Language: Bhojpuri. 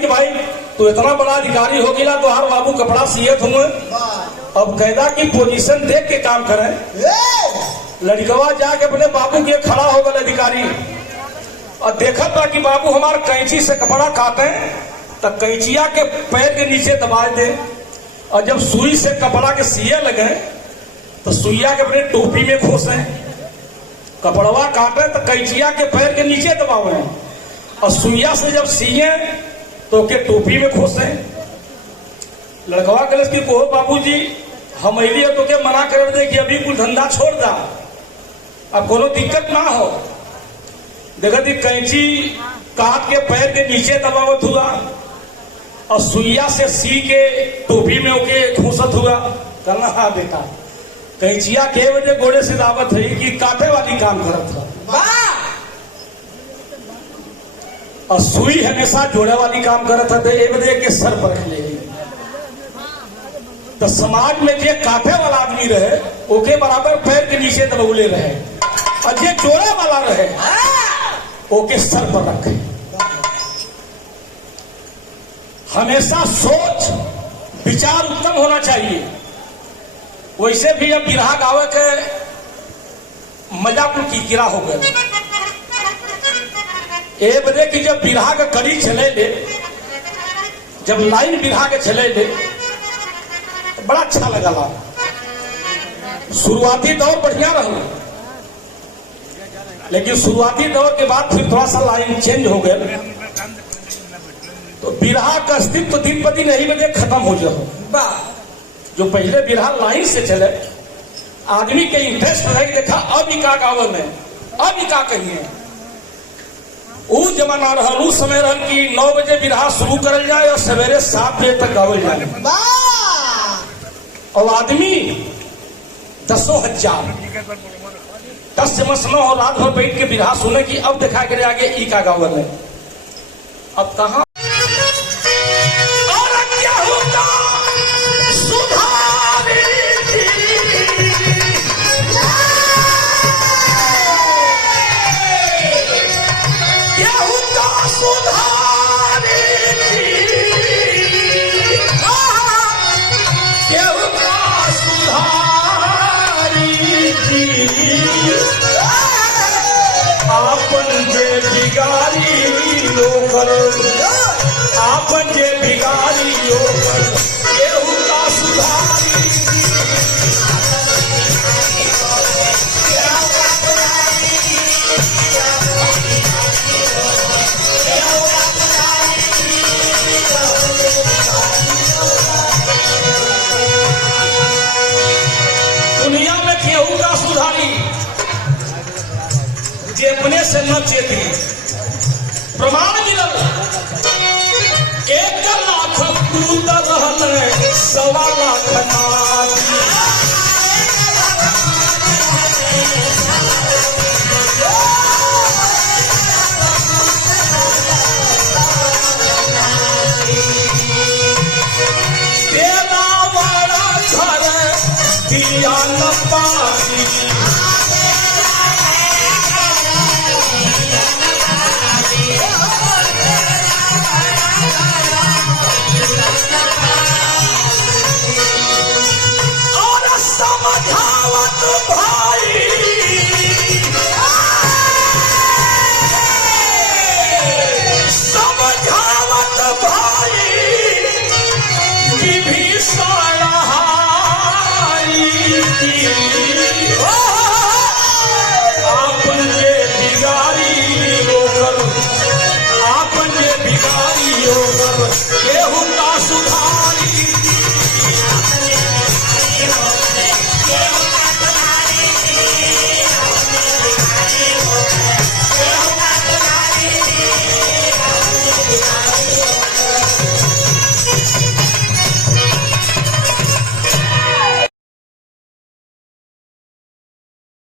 कि भाई तू इतना बड़ा अधिकारी हो गया तो हर बाबू कपड़ा सिए तुम अब कैदा की पोजीशन देख के काम करें। लड़कवा जाके अपने बाबू के खड़ा हो गए अधिकारी और देखा था कि बाबू हमारे कैंची से कपड़ा काटे तो कैंचिया के पैर के नीचे दबा दे और जब सुई से कपड़ा के सिए लगे तो सुइया के अपने टोपी में खोसे कपड़वा काटे तो कैंचिया के पैर के नीचे दबावे और सुइया से जब सिए तो के टोपी में खोसे। लड़कवा कहे कि को बाबूजी हम अलिए तो के मना कर दे कि अभी कुल धंधा छोड़ दा अब कोनो दिक्कत ना हो। देखा थी कैंची काट के पैर के नीचे दबावत हुआ और सुइया से सी के टोपी में ओके घूसत हुआ। कहना हाँ बेटा कैंचिया के वजह गोड़े से दावत है कि काटे वाली काम करत था और सुई हमेशा जोड़े वाली काम करत था ये वजह के सर पर रख ले तो समाज में जे काटे वाला आदमी रहे ओके बराबर पैर के नीचे दबौले रहे और जे जोड़े वाला रहे ओके सर पर रखे। हमेशा सोच विचार उत्तम होना चाहिए। वैसे भी अब बिरहा गावे के मजापुर की गिरा हो गए ए बजे की जब बिरहा का कड़ी चले ले जब लाइन बिरहा के चले ले तो बड़ा अच्छा लगा ला। शुरुआती दौर बढ़िया रहा लेकिन शुरुआती दौर के बाद फिर थोड़ा सा लाइन चेंज हो गया तो बिरहा का अस्तित्व दिन ब दिन यही वजह खत्म हो जाए। जो पहले बिरहा लाइन से चले आदमी के इंटरेस्ट रहे देखा अब ही का गावे में अब ही का कहिए वो जमाना रहा उस समय रहा कि 9 बजे बिरहा शुरू करल जाए और सवेरे 7 बजे तक गावल जाए और आदमी 10,000 10 से 9 और रात भर बैठ के बिरहा सुने की अब देखा करे आगे ई का गावल है अब कहा आपन जे बिगारी लोकर आपन जे बिगारी लोकर केहू का सुधारी दुनिया में केहू का सुधारी जे अपने से न चेती प्रमाण मिलल